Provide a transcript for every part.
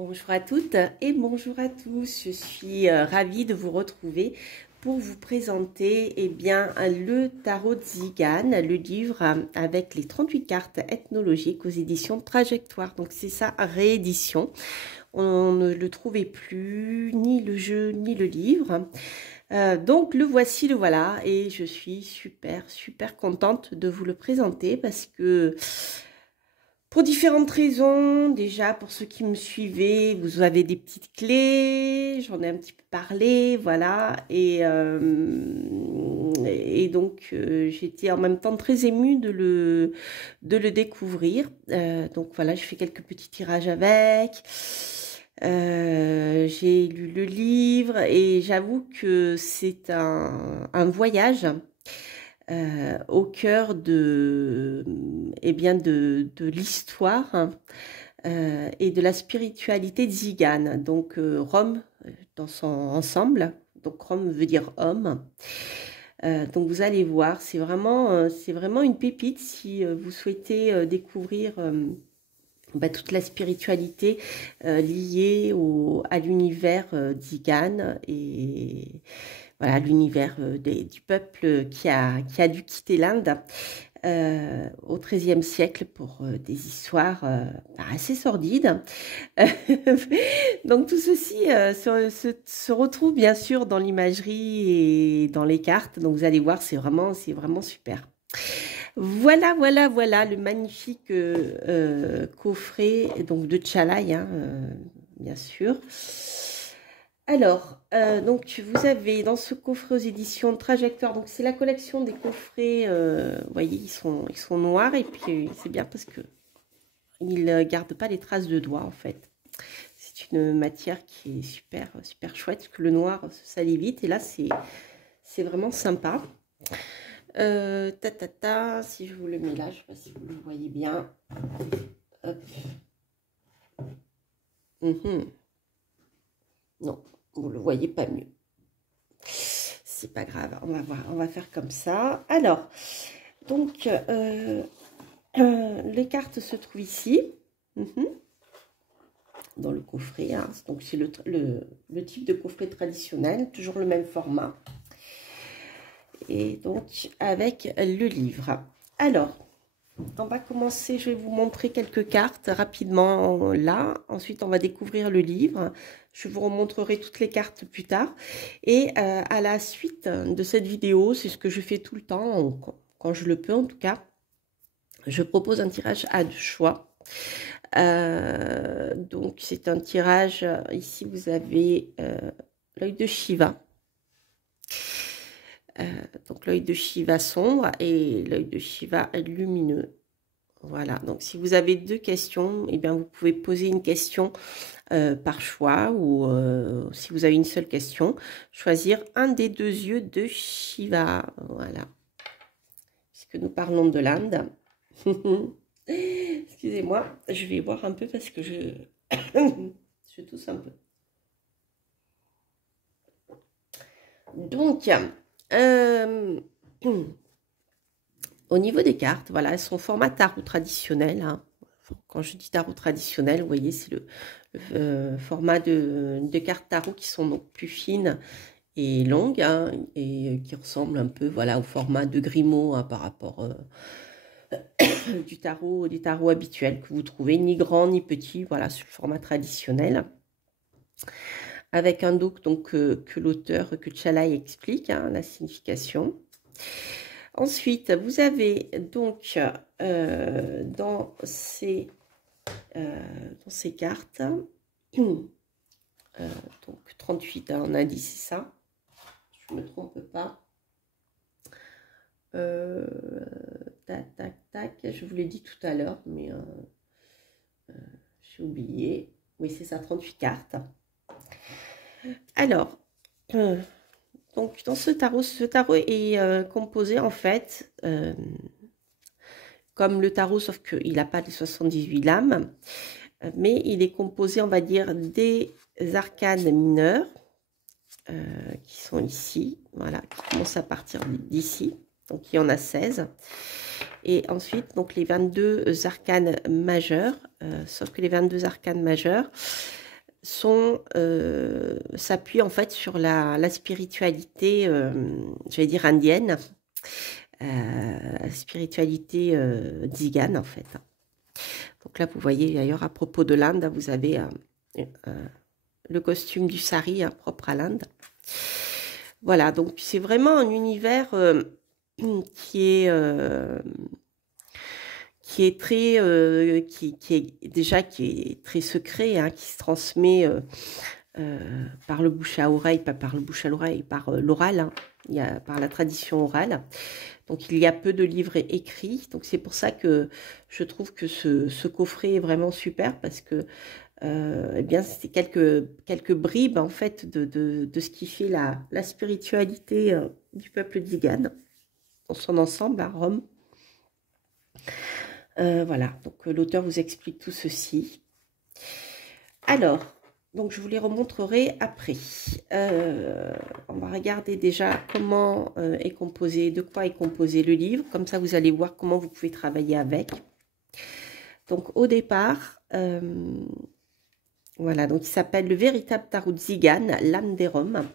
Bonjour à toutes et bonjour à tous. Je suis ravie de vous retrouver pour vous présenter le tarot de Zigane, le livre avec les 38 cartes ethnologiques aux éditions Trajectoire. Donc c'est sa réédition. On ne le trouvait plus, ni le jeu, ni le livre. Donc le voici, le voilà, et je suis super contente de vous le présenter parce que pour différentes raisons. Déjà, pour ceux qui me suivaient, vous avez des petites clés, j'en ai un petit peu parlé, voilà, et donc j'étais en même temps très émue de le découvrir. Donc voilà, je fais quelques petits tirages avec. J'ai lu le livre et j'avoue que c'est un voyage au cœur de l'histoire et de la spiritualité de Zigane. Donc Rome dans son ensemble, donc Rome veut dire homme. Donc vous allez voir, c'est vraiment une pépite si vous souhaitez découvrir toute la spiritualité liée à l'univers d'Zigane et voilà, l'univers du peuple qui a dû quitter l'Inde au XIIIe siècle pour des histoires assez sordides. Donc tout ceci se retrouve bien sûr dans l'imagerie et dans les cartes. Donc vous allez voir, c'est vraiment super. Voilà le magnifique coffret donc de Tchalai, bien sûr. Alors, donc vous avez dans ce coffret aux éditions Trajectoire, donc c'est la collection des coffrets, vous voyez, ils sont noirs et puis c'est bien parce que ils ne gardent pas les traces de doigts en fait. C'est une matière qui est super chouette, parce que le noir se salit vite et là c'est vraiment sympa. Si je vous le mets là, je ne sais pas si vous le voyez bien. Hop. Non, vous le voyez pas mieux. C'est pas grave, on va voir, on va faire comme ça. Alors, donc, les cartes se trouvent ici, dans le coffret. Donc, c'est le type de coffret traditionnel, toujours le même format. Et donc, avec le livre. Alors, on va commencer, je vais vous montrer quelques cartes rapidement là. Ensuite, on va découvrir le livre. Je vous remontrerai toutes les cartes plus tard. Et à la suite de cette vidéo, c'est ce que je fais tout le temps, quand je le peux en tout cas, je propose un tirage à deux choix. Donc, c'est un tirage, ici vous avez l'œil de Shiva. Donc l'œil de Shiva sombre et l'œil de Shiva lumineux. Voilà, donc si vous avez deux questions, eh bien vous pouvez poser une question par choix ou si vous avez une seule question, choisir un des deux yeux de Shiva. Voilà, puisque nous parlons de l'Inde. Excusez-moi, je vais boire un peu parce que je tousse un peu. Donc, au niveau des cartes, voilà, elles sont format tarot traditionnel. Quand je dis tarot traditionnel, vous voyez, c'est le format de cartes tarot qui sont donc plus fines et longues et qui ressemblent un peu, voilà, au format de Grimaud par rapport des tarots habituels que vous trouvez, ni grand ni petit, voilà, sur le format traditionnel. Avec un dos donc, que l'auteur, que Tchalai explique, la signification. Ensuite, vous avez donc dans ces cartes, donc 38, on a dit c'est ça, je ne me trompe pas. Tac, je vous l'ai dit tout à l'heure, mais j'ai oublié. Oui, c'est ça, 38 cartes. Alors, donc dans ce tarot est composé en fait comme le tarot, sauf qu'il n'a pas les 78 lames, mais il est composé, on va dire, des arcanes mineurs qui sont ici, voilà, qui commencent à partir d'ici, donc il y en a 16. Et ensuite, donc les 22 arcanes majeures, sauf que les 22 arcanes majeures s'appuient en fait sur la spiritualité, j'allais dire indienne, spiritualité tzigane en fait. Donc là, vous voyez d'ailleurs à propos de l'Inde, vous avez le costume du sari propre à l'Inde. Voilà, donc c'est vraiment un univers qui est très, qui est très secret, hein, qui se transmet par le bouche à oreille, pas par le bouche à l'oreille, par l'oral, hein, par la tradition orale. Donc il y a peu de livres écrits, donc c'est pour ça que je trouve que ce coffret est vraiment super, parce que eh bien c'est quelques bribes en fait de ce qui fait la spiritualité du peuple tzigane dans son ensemble à Rome. Voilà, donc l'auteur vous explique tout ceci. Alors, donc je vous les remontrerai après. On va regarder déjà comment est composé, de quoi est composé le livre. Comme ça, vous allez voir comment vous pouvez travailler avec. Donc au départ, voilà, donc il s'appelle Le véritable tarot tzigane, l'âme des Roms.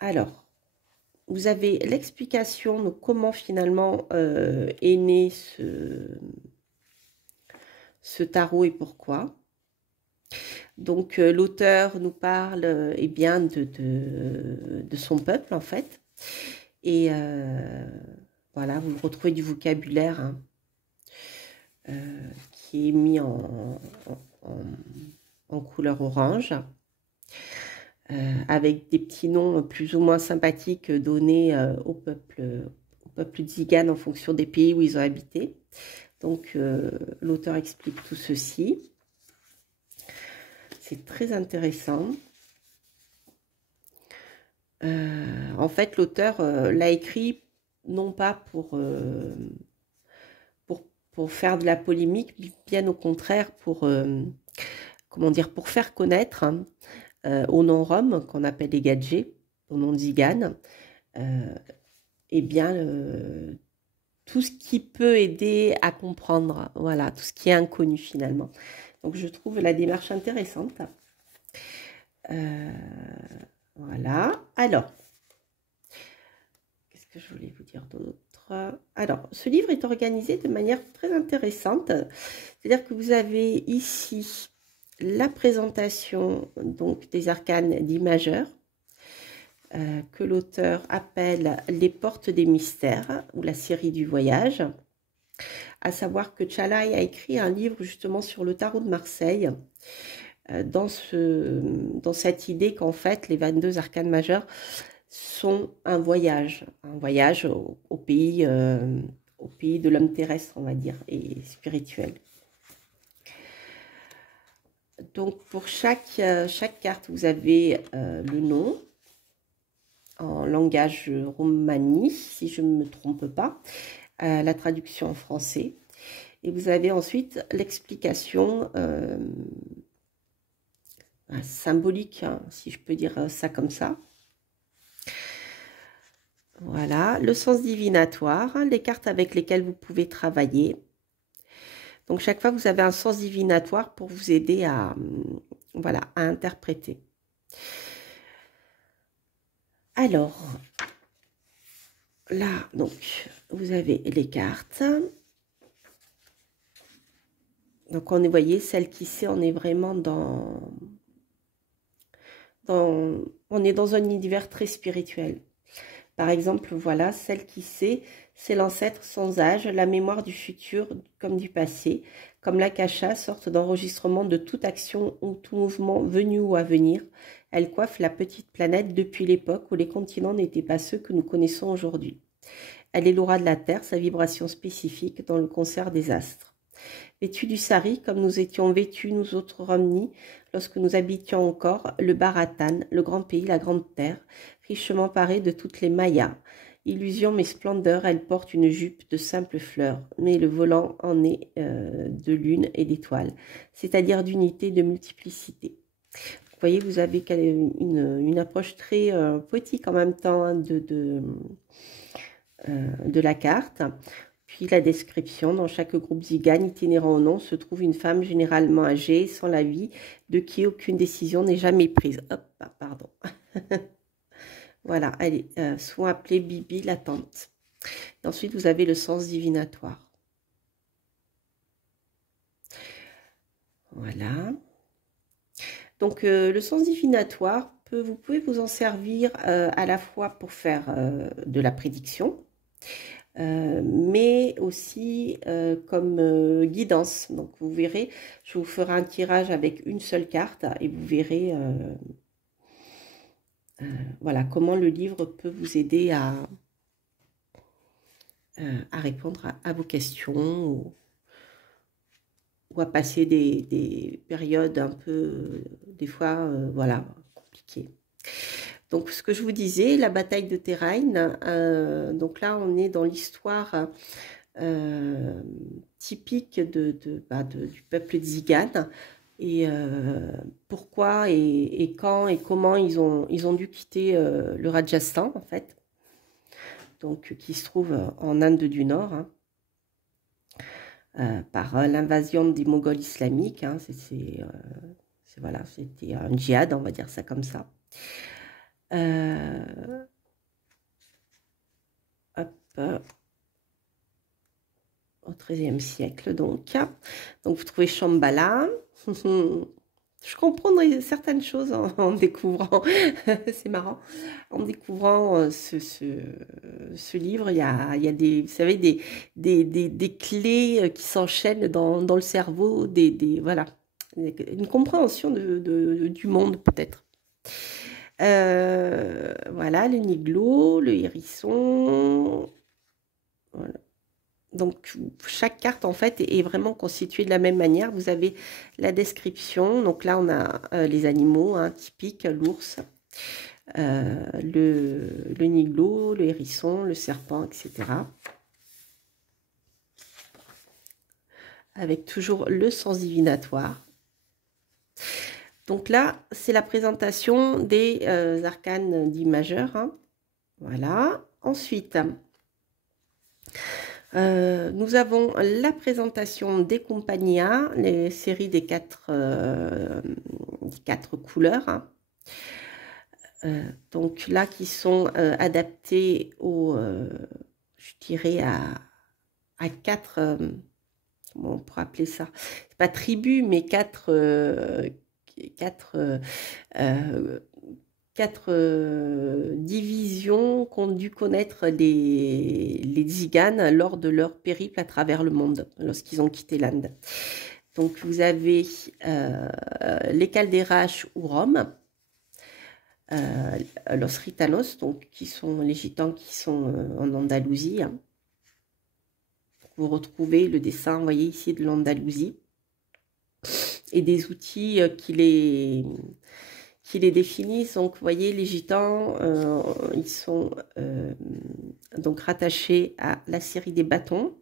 Alors, vous avez l'explication de comment finalement est né ce tarot et pourquoi. Donc l'auteur nous parle eh bien de son peuple en fait. Et voilà, vous retrouvez du vocabulaire hein, qui est mis en couleur orange. Avec des petits noms plus ou moins sympathiques donnés au peuple tzigane en fonction des pays où ils ont habité. Donc l'auteur explique tout ceci. C'est très intéressant. En fait, l'auteur l'a écrit non pas pour faire de la polémique, mais bien au contraire pour, comment dire, pour faire connaître hein, au nom Rom, qu'on appelle les gadgets, au nom tzigane, eh bien, tout ce qui peut aider à comprendre, voilà, tout ce qui est inconnu finalement. Donc, je trouve la démarche intéressante. Voilà. Alors, qu'est-ce que je voulais vous dire d'autre? Alors, ce livre est organisé de manière très intéressante. C'est-à-dire que vous avez ici la présentation donc des arcanes dits majeurs que l'auteur appelle les portes des mystères ou la série du voyage. À savoir que Tchalai a écrit un livre justement sur le tarot de Marseille dans cette idée qu'en fait les 22 arcanes majeures sont un voyage au pays de l'homme terrestre, on va dire, et spirituel. Donc pour chaque carte, vous avez le nom en langage romani, si je ne me trompe pas, la traduction en français. Et vous avez ensuite l'explication symbolique, hein, si je peux dire ça comme ça. Voilà, le sens divinatoire, hein, les cartes avec lesquelles vous pouvez travailler. Donc chaque fois, vous avez un sens divinatoire pour vous aider à, voilà, à interpréter. Alors, là, donc, vous avez les cartes. Donc, vous voyez, celle qui sait, on est vraiment on est dans un univers très spirituel. Par exemple, voilà, celle qui sait, c'est l'ancêtre sans âge, la mémoire du futur comme du passé, comme l'akasha, sorte d'enregistrement de toute action ou tout mouvement venu ou à venir. Elle coiffe la petite planète depuis l'époque où les continents n'étaient pas ceux que nous connaissons aujourd'hui. Elle est l'aura de la Terre, sa vibration spécifique dans le concert des astres. Vêtus du sari, comme nous étions vêtus, nous autres Romnis, lorsque nous habitions encore le Baratan, le grand pays, la grande terre, richement parée de toutes les mayas. Illusion mais splendeur, elle porte une jupe de simples fleurs, mais le volant en est de lune et d'étoiles, c'est-à-dire d'unité, de multiplicité. Vous voyez, vous avez une approche très poétique en même temps hein, de la carte. Puis la description, dans chaque groupe Zigane, itinérant ou non, se trouve une femme généralement âgée, sans la vie, de qui aucune décision n'est jamais prise. Hop, ah, pardon. Voilà, elle est souvent appelée Bibi la tante. Et ensuite, vous avez le sens divinatoire. Voilà. Donc, le sens divinatoire, vous pouvez vous en servir à la fois pour faire de la prédiction, mais aussi comme guidance. Donc, vous verrez, je vous ferai un tirage avec une seule carte et vous verrez voilà, comment le livre peut vous aider à répondre à vos questions ou à passer des périodes un peu, des fois, voilà, compliquées. Donc, ce que je vous disais, la bataille de Terain, donc là, on est dans l'histoire typique du peuple Tsigane, et pourquoi et quand et comment ils ont dû quitter le Rajasthan, en fait, donc qui se trouve en Inde du Nord, hein, par l'invasion des Mongols islamiques, hein, voilà, c'était un djihad, on va dire ça comme ça. Hop, au XIIIe siècle, donc vous trouvez Shambhala. Je comprends certaines choses en découvrant, c'est marrant, en découvrant ce livre, il y a des, vous savez, des clés qui s'enchaînent dans le cerveau, voilà, une compréhension du monde peut-être. Voilà, le niglo, le hérisson, voilà. Donc, chaque carte, en fait, est vraiment constituée de la même manière. Vous avez la description. Donc là, on a les animaux hein, typiques, l'ours, le niglo, le hérisson, le serpent, etc. Avec toujours le sens divinatoire. Donc là, c'est la présentation des arcanes dits majeurs. Hein. Voilà. Ensuite... nous avons la présentation des Compagnia, les séries des quatre couleurs. Hein. Donc là, qui sont adaptées je dirais, à quatre, comment on pourrait appeler ça? C'est pas tribus, mais quatre divisions qu'ont dû connaître les Tziganes lors de leur périple à travers le monde, lorsqu'ils ont quitté l'Inde. Donc, vous avez les Calderas ou Rome, los Gitanos, donc, qui sont les Gitans qui sont en Andalousie. Hein. Vous retrouvez le dessin, vous voyez ici, de l'Andalousie, et des outils qui les définissent. Donc, vous voyez, les gitans, ils sont donc rattachés à la série des bâtons.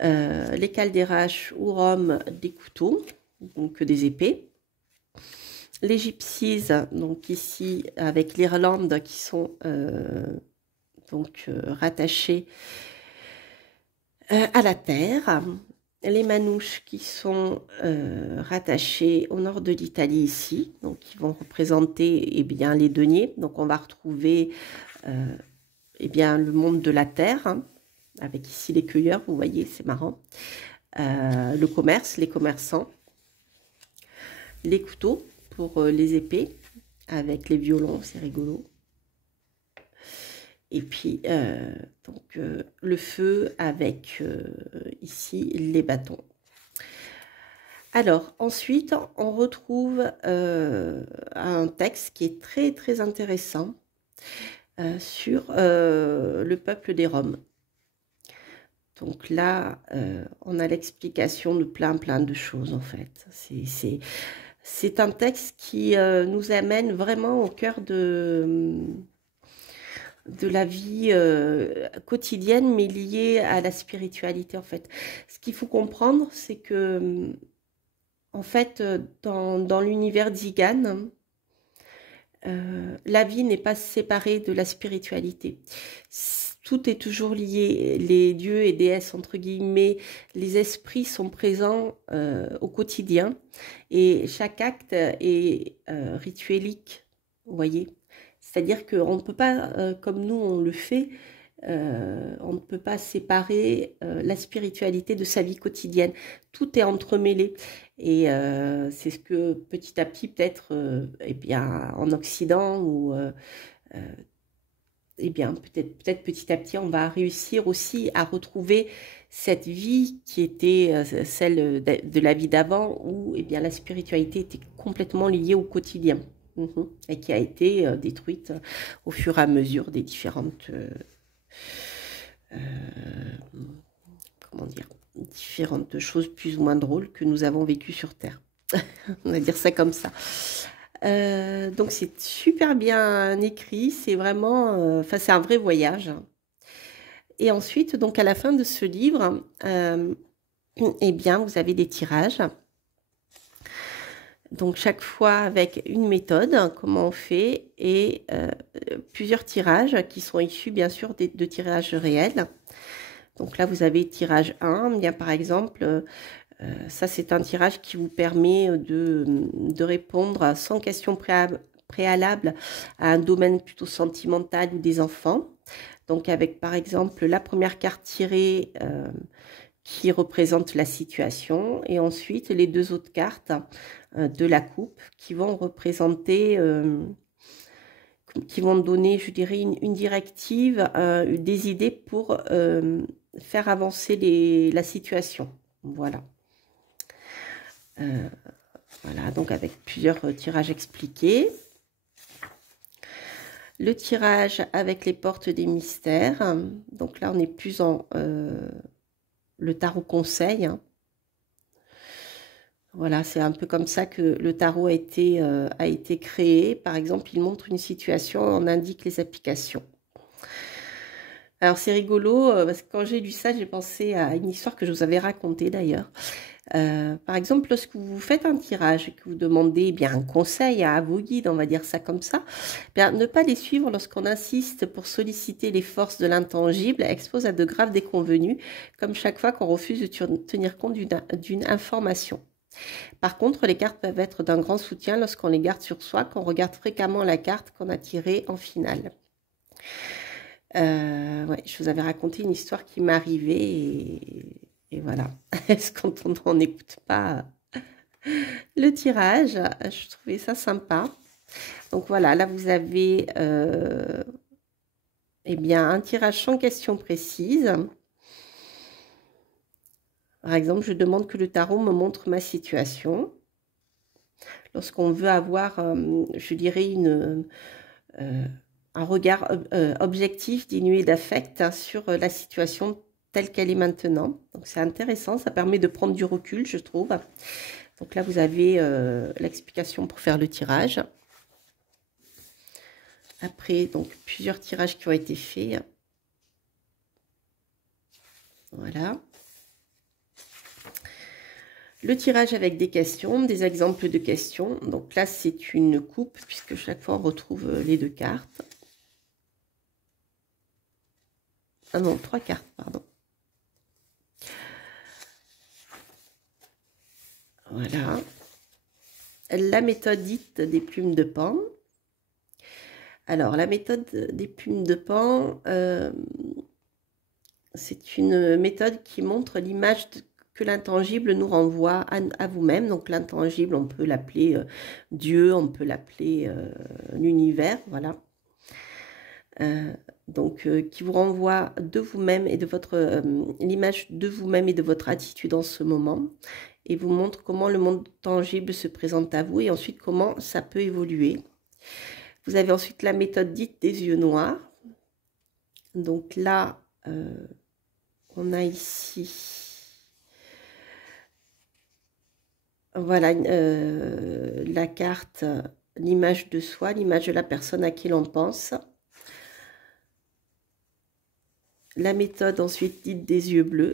Les calderas ou Rome, des couteaux, donc des épées. Les gypsies, donc ici, avec l'Irlande, qui sont rattachés à la terre. Les manouches qui sont rattachées au nord de l'Italie ici, donc qui vont représenter bien, les deniers. Donc on va retrouver bien, le monde de la terre, hein, avec ici les cueilleurs, vous voyez, c'est marrant. Le commerce, les commerçants. Les couteaux pour les épées, avec les violons, c'est rigolo. Et puis, le feu avec ici les bâtons. Alors, ensuite, on retrouve un texte qui est très, très intéressant sur le peuple des Roms. Donc là, on a l'explication de plein de choses, en fait. C'est un texte qui nous amène vraiment au cœur de la vie quotidienne, mais liée à la spiritualité, en fait. Ce qu'il faut comprendre, c'est que, en fait, dans l'univers Tzigan, la vie n'est pas séparée de la spiritualité. tout est toujours lié. Les dieux et déesses, entre guillemets, les esprits sont présents au quotidien. Et chaque acte est rituelique, vous voyez. C'est-à-dire qu'on ne peut pas, comme nous on le fait, on ne peut pas séparer la spiritualité de sa vie quotidienne. Tout est entremêlé. Et c'est ce que petit à petit, peut-être, eh bien, en Occident, ou eh bien, peut-être petit à petit, on va réussir aussi à retrouver cette vie qui était celle de la vie d'avant, où eh bien, la spiritualité était complètement liée au quotidien. Et qui a été détruite au fur et à mesure des différentes comment dire, différentes choses plus ou moins drôles que nous avons vécues sur Terre. On va dire ça comme ça. Donc c'est super bien écrit, c'est vraiment, enfin c'est un vrai voyage. Et ensuite, donc à la fin de ce livre, eh bien vous avez des tirages. Donc chaque fois avec une méthode, comment on fait, et plusieurs tirages qui sont issus bien sûr de tirages réels. Donc là vous avez tirage 1, bien par exemple, ça c'est un tirage qui vous permet de répondre sans question préalable à un domaine plutôt sentimental ou des enfants. Donc avec par exemple la première carte tirée qui représente la situation, et ensuite les deux autres cartes de la coupe qui vont représenter, qui vont donner, je dirais, une directive, des idées pour faire avancer la situation. Voilà. Voilà, donc avec plusieurs tirages expliqués. Le tirage avec les portes des mystères. Donc là, on est plus en le tarot conseil. Hein. Voilà, c'est un peu comme ça que le tarot a été créé. Par exemple, il montre une situation, on indique les applications. Alors, c'est rigolo, parce que quand j'ai lu ça, j'ai pensé à une histoire que je vous avais racontée d'ailleurs. Par exemple, lorsque vous faites un tirage et que vous demandez eh bien, un conseil à vos guides, on va dire ça comme ça, eh bien, ne pas les suivre lorsqu'on insiste pour solliciter les forces de l'intangible expose à de graves déconvenues, comme chaque fois qu'on refuse de tenir compte d'une information. Par contre, les cartes peuvent être d'un grand soutien lorsqu'on les garde sur soi, qu'on regarde fréquemment la carte qu'on a tirée en finale. Ouais, je vous avais raconté une histoire qui m'est arrivée et voilà. Est-ce quand on n'écoute pas le tirage, je trouvais ça sympa. Donc voilà, là vous avez eh bien, un tirage sans question précise. Par exemple, je demande que le tarot me montre ma situation. Lorsqu'on veut avoir, je dirais, un regard objectif, dénué d'affect hein, sur la situation telle qu'elle est maintenant. Donc c'est intéressant, ça permet de prendre du recul, je trouve. Donc là, vous avez l'explication pour faire le tirage. Après, donc, plusieurs tirages qui ont été faits. Voilà. Le tirage avec des questions, des exemples de questions. Donc là, c'est une coupe, puisque chaque fois, on retrouve les deux cartes. Ah non, 3 cartes, pardon. Voilà. La méthode dite des plumes de pan. Alors, la méthode des plumes de pan, c'est une méthode qui montre l'image que l'intangible nous renvoie à vous-même. Donc, l'intangible, on peut l'appeler Dieu, on peut l'appeler l'univers, voilà. Donc, qui vous renvoie de vous-même et de votre l'image de vous-même et de votre attitude en ce moment, et vous montre comment le monde tangible se présente à vous et ensuite comment ça peut évoluer. Vous avez ensuite la méthode dite des yeux noirs. Donc là, on a ici, voilà, la carte, l'image de soi, l'image de la personne à qui l'on pense. La méthode ensuite dite des yeux bleus,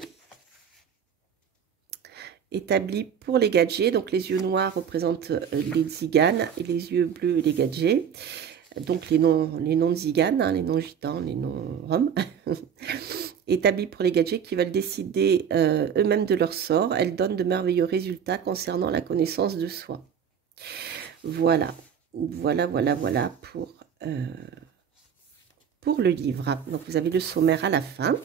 établie pour les gadgets. Donc les yeux noirs représentent les tziganes et les yeux bleus les gadgets. donc les noms de Zigane, hein, les noms gitans, les noms roms, établis pour les gadgets qui veulent décider eux-mêmes de leur sort. Elle donne de merveilleux résultats concernant la connaissance de soi. Voilà, voilà pour le livre. Donc vous avez le sommaire à la fin.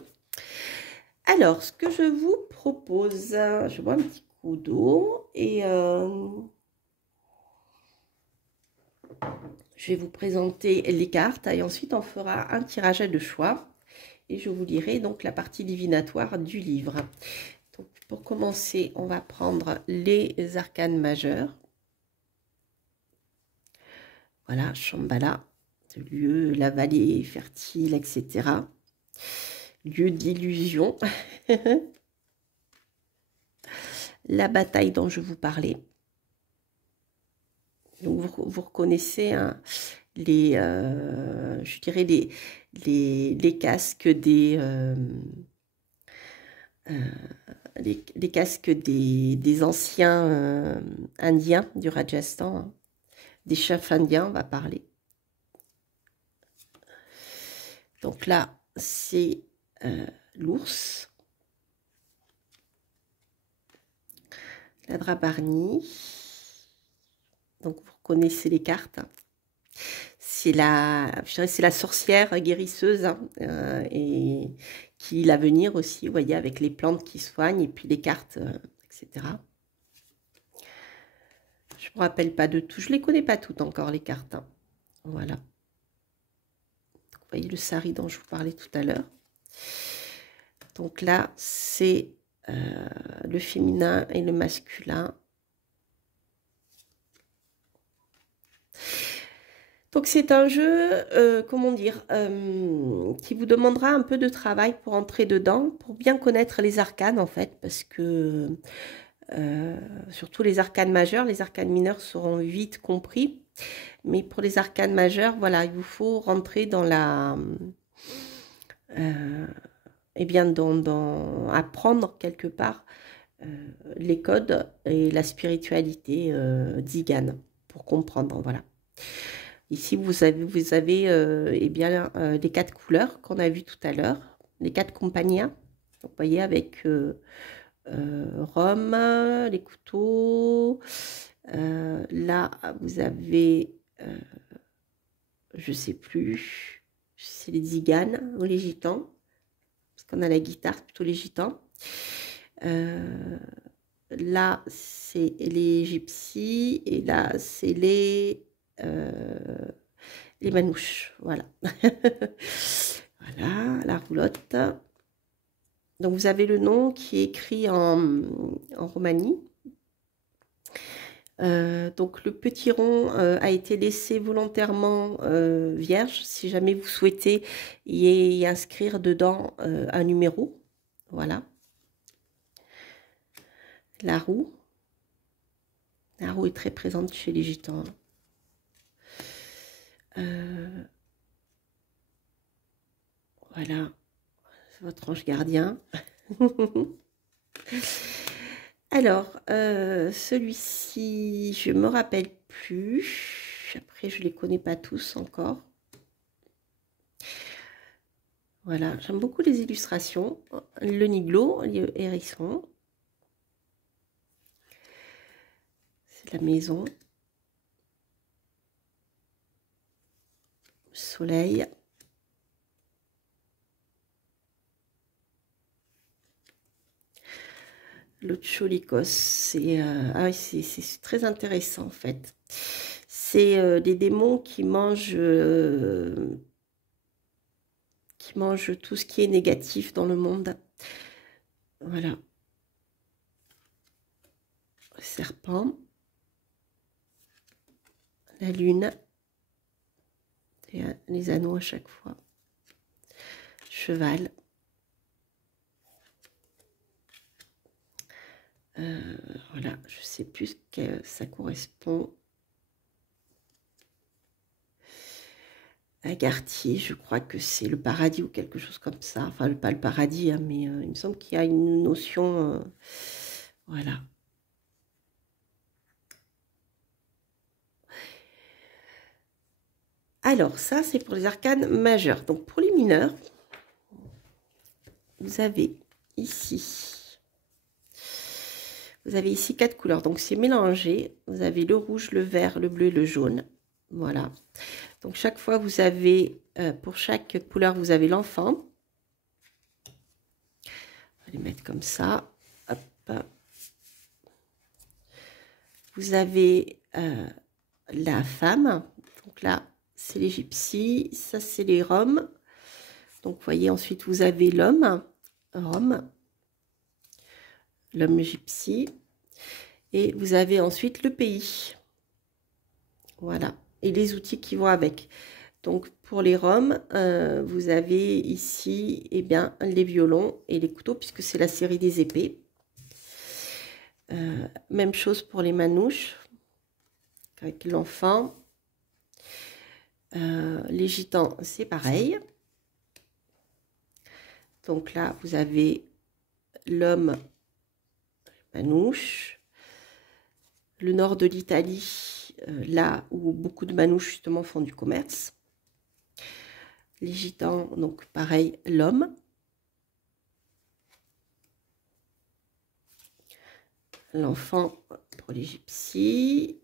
Alors, ce que je vous propose, je bois un petit coup d'eau et je vais vous présenter les cartes et ensuite on fera un tirage de choix et je vous lirai donc la partie divinatoire du livre. Donc, pour commencer, on va prendre les arcanes majeurs. Voilà, Shambhala, le lieu, la vallée fertile, etc. Lieu d'illusion. La bataille dont je vous parlais. Donc vous reconnaissez hein, je dirais les casques les casques des anciens indiens du Rajasthan, hein, des chefs indiens, on va parler. Donc là, c'est l'ours. La Drabarni. Donc vous reconnaissez les cartes. C'est c'est la sorcière guérisseuse hein, et qui lit l'avenir aussi, vous voyez, avec les plantes qui soignent et puis les cartes, etc. Je ne me rappelle pas de tout, je ne les connais pas toutes encore les cartes. Hein. Voilà. Donc, vous voyez le sari dont je vous parlais tout à l'heure. Donc là, c'est le féminin et le masculin. Donc c'est un jeu, comment dire, qui vous demandera un peu de travail pour entrer dedans, pour bien connaître les arcanes en fait, parce que surtout les arcanes majeures, les arcanes mineures seront vite compris, mais pour les arcanes majeures, voilà, il vous faut rentrer dans la, eh bien dans apprendre quelque part les codes et la spiritualité d'Igan pour comprendre, voilà. Ici, vous avez eh bien, les 4 couleurs qu'on a vues tout à l'heure, les 4 compagnies. Vous voyez, avec Rome, les couteaux. Là, vous avez, je ne sais plus, c'est les Ziganes ou les Gitans. Parce qu'on a la guitare, plutôt les Gitans. Là, c'est les gypsies. Et là, c'est les manouches, voilà. Voilà, la roulotte. Donc, vous avez le nom qui est écrit en romani. Donc, le petit rond a été laissé volontairement vierge. Si jamais vous souhaitez y inscrire dedans un numéro. Voilà. La roue. La roue est très présente chez les gitans. Voilà, c'est votre ange gardien. Alors, celui-ci, je me rappelle plus. Après, je les connais pas tous encore. Voilà, j'aime beaucoup les illustrations. Le niglo, le hérisson. C'est la maison. Soleil. Le Tcholikos, c'est très intéressant en fait. C'est des démons qui mangent tout ce qui est négatif dans le monde. Voilà. Le serpent. La lune. Et les anneaux à chaque fois. Cheval. Voilà, je sais plus ce que ça correspond. Agarthier, je crois que c'est le paradis ou quelque chose comme ça. Enfin, pas le paradis, hein, mais il me semble qu'il y a une notion. Voilà. Alors, ça, c'est pour les arcanes majeures. Donc, pour les mineurs, vous avez ici... Vous avez ici 4 couleurs, donc c'est mélangé. Vous avez le rouge, le vert, le bleu et le jaune. Voilà. Donc chaque fois, vous avez, pour chaque couleur, vous avez l'enfant. On va les mettre comme ça. Hop. Vous avez la femme. Donc là, c'est les gypsies. Ça, c'est les roms. Donc, vous voyez, ensuite, vous avez l'homme, rom, l'homme gypsy. Et vous avez ensuite le pays. Voilà. Et les outils qui vont avec. Donc, pour les roms, vous avez ici, eh bien, les violons et les couteaux, puisque c'est la série des épées. Même chose pour les manouches, avec l'enfant. Les gitans, c'est pareil. Donc là, vous avez l'homme manouche. Le nord de l'Italie, là où beaucoup de manouches justement font du commerce. Les gitans, donc pareil, l'homme. L'enfant pour les gypsies.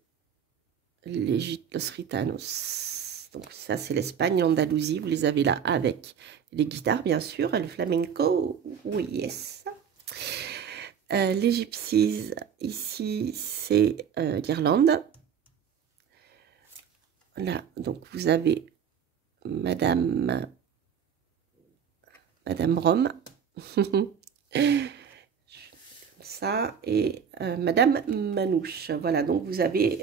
Los Ritanos. Donc ça, c'est l'Espagne, l'Andalousie. Vous les avez là avec les guitares, bien sûr. Le flamenco, oui, yes. Les gypsies, ici, c'est l'Irlande. Là, donc vous avez Madame Rome. Ça, et Madame Manouche. Voilà, donc vous avez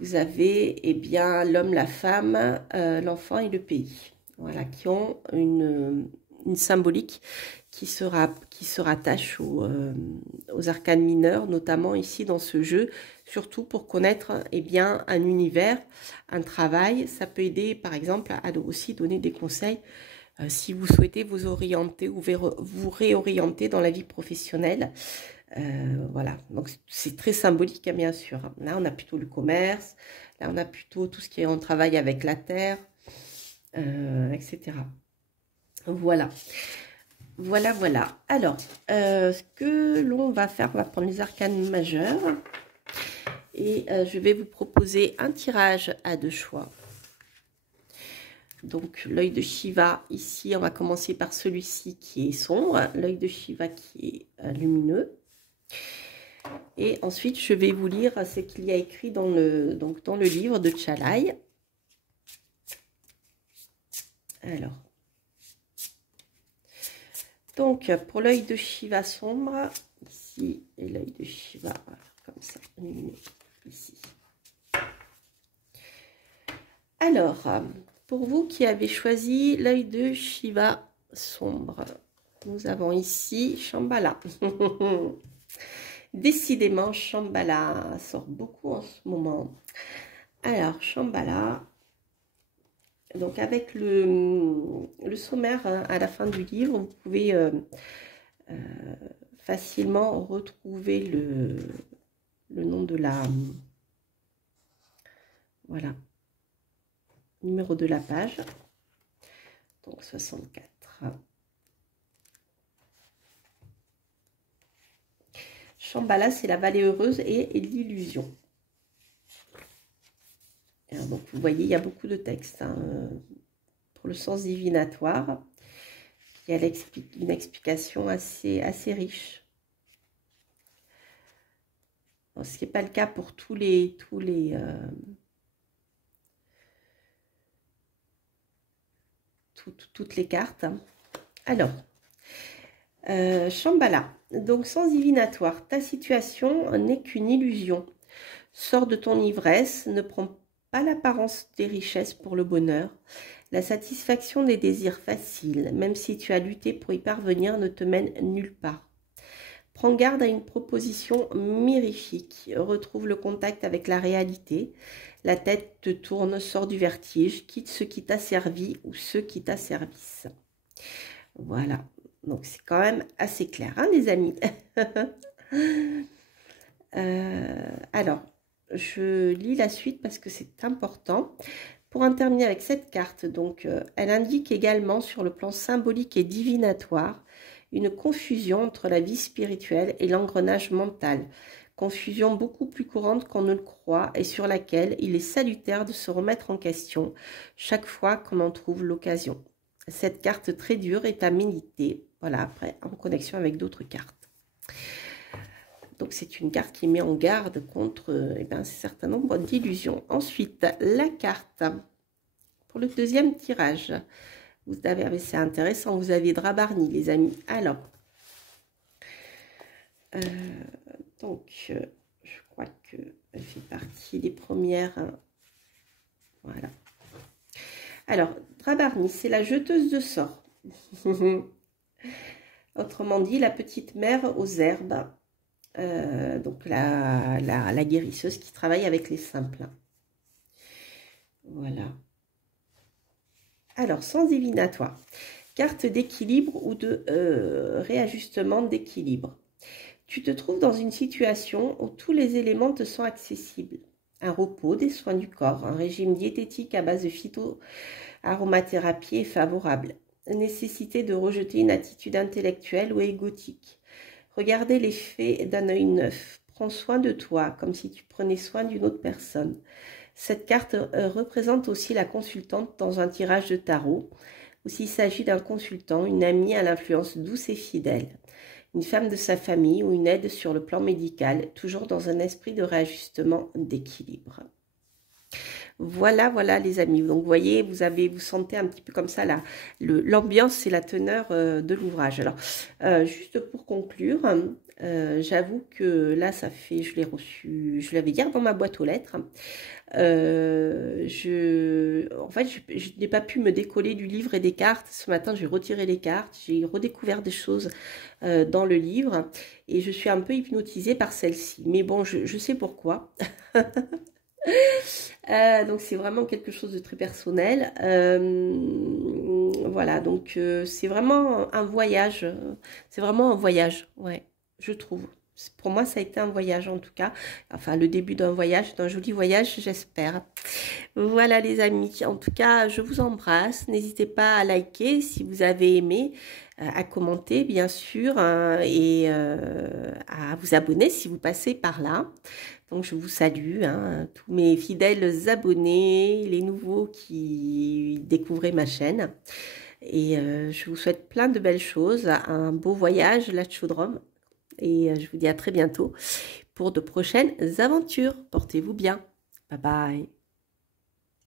eh bien l'homme, la femme, l'enfant et le pays. Voilà, qui ont une symbolique qui se rattache aux arcanes mineures, notamment ici dans ce jeu, surtout pour connaître eh bien, un univers, un travail. Ça peut aider par exemple à aussi donner des conseils si vous souhaitez vous orienter ou vous réorienter dans la vie professionnelle. Voilà, donc c'est très symbolique, hein, bien sûr. Là, on a plutôt le commerce, là, on a plutôt tout ce qui est en travail avec la terre, etc. Voilà. Voilà, voilà. Alors, ce que l'on va faire, on va prendre les arcanes majeures et je vais vous proposer un tirage à 2 choix. Donc, l'œil de Shiva, ici, on va commencer par celui-ci qui est sombre, l'œil de Shiva qui est lumineux. Et ensuite, je vais vous lire ce qu'il y a écrit dans le livre de Tchalai. Alors, donc, pour l'œil de Shiva sombre, ici, et l'œil de Shiva, comme ça, lumineux, ici. Alors, pour vous qui avez choisi l'œil de Shiva sombre, nous avons ici Shambhala. Décidément, Shambhala sort beaucoup en ce moment. Alors, Shambhala, donc avec le sommaire à la fin du livre, vous pouvez facilement retrouver le nom de la... Voilà. Numéro de la page. Donc, 64. Shambhala, c'est la vallée heureuse et l'illusion. Donc, vous voyez, il y a beaucoup de textes hein, pour le sens divinatoire. Il y a une explication assez riche. Bon, ce qui n'est pas le cas pour toutes les cartes. Alors, Shambhala. Donc, sens divinatoire. Ta situation n'est qu'une illusion. Sors de ton ivresse, ne prends pas l'apparence des richesses pour le bonheur. La satisfaction des désirs faciles, même si tu as lutté pour y parvenir, ne te mène nulle part. Prends garde à une proposition mirifique. Retrouve le contact avec la réalité. La tête te tourne, sors du vertige. Quitte ce qui t'a servi ou ceux qui t'asservissent. Voilà. Donc, c'est quand même assez clair, hein, les amis. Alors, je lis la suite parce que c'est important. Pour en terminer avec cette carte, donc, elle indique également sur le plan symbolique et divinatoire une confusion entre la vie spirituelle et l'engrenage mental. Confusion beaucoup plus courante qu'on ne le croit et sur laquelle il est salutaire de se remettre en question chaque fois qu'on en trouve l'occasion. Cette carte très dure est à méditer, voilà, après en connexion avec d'autres cartes. Donc c'est une carte qui met en garde contre un certain nombre d'illusions. Ensuite, la carte pour le deuxième tirage. Vous avez, c'est intéressant, vous avez Drabarni, les amis. Alors, je crois qu'elle fait partie des premières. Voilà. Alors, Drabarni, c'est la jeteuse de sorts. Autrement dit, la petite mère aux herbes. Donc, la guérisseuse qui travaille avec les simples. Voilà. Alors, sans divinatoire. Carte d'équilibre ou de réajustement d'équilibre. Tu te trouves dans une situation où tous les éléments te sont accessibles. Un repos, des soins du corps, un régime diététique à base de phytoaromathérapie est favorable. Nécessité de rejeter une attitude intellectuelle ou égotique. Regarder les faits d'un œil neuf. Prends soin de toi, comme si tu prenais soin d'une autre personne. Cette carte représente aussi la consultante dans un tirage de tarot, ou s'il s'agit d'un consultant, une amie à l'influence douce et fidèle, une femme de sa famille ou une aide sur le plan médical, toujours dans un esprit de réajustement d'équilibre. Voilà, voilà les amis. Donc vous voyez, vous sentez un petit peu comme ça l'ambiance et la teneur de l'ouvrage. Alors, juste pour conclure, j'avoue que là, ça fait, je l'ai reçu, je l'avais hier dans ma boîte aux lettres. En fait, je n'ai pas pu me décoller du livre et des cartes. Ce matin, j'ai retiré les cartes, j'ai redécouvert des choses dans le livre et je suis un peu hypnotisée par celle-ci. Mais bon, je sais pourquoi. Donc c'est vraiment quelque chose de très personnel. Voilà, donc c'est vraiment un voyage. C'est vraiment un voyage, ouais, je trouve. Pour moi, ça a été un voyage en tout cas. Enfin, le début d'un voyage, d'un joli voyage, j'espère. Voilà les amis. En tout cas, je vous embrasse. N'hésitez pas à liker si vous avez aimé, à commenter bien sûr, hein, et à vous abonner si vous passez par là. Donc, je vous salue, hein, tous mes fidèles abonnés, les nouveaux qui découvraient ma chaîne. Et je vous souhaite plein de belles choses, un beau voyage, la Chaudrome. Et je vous dis à très bientôt pour de prochaines aventures. Portez-vous bien. Bye bye.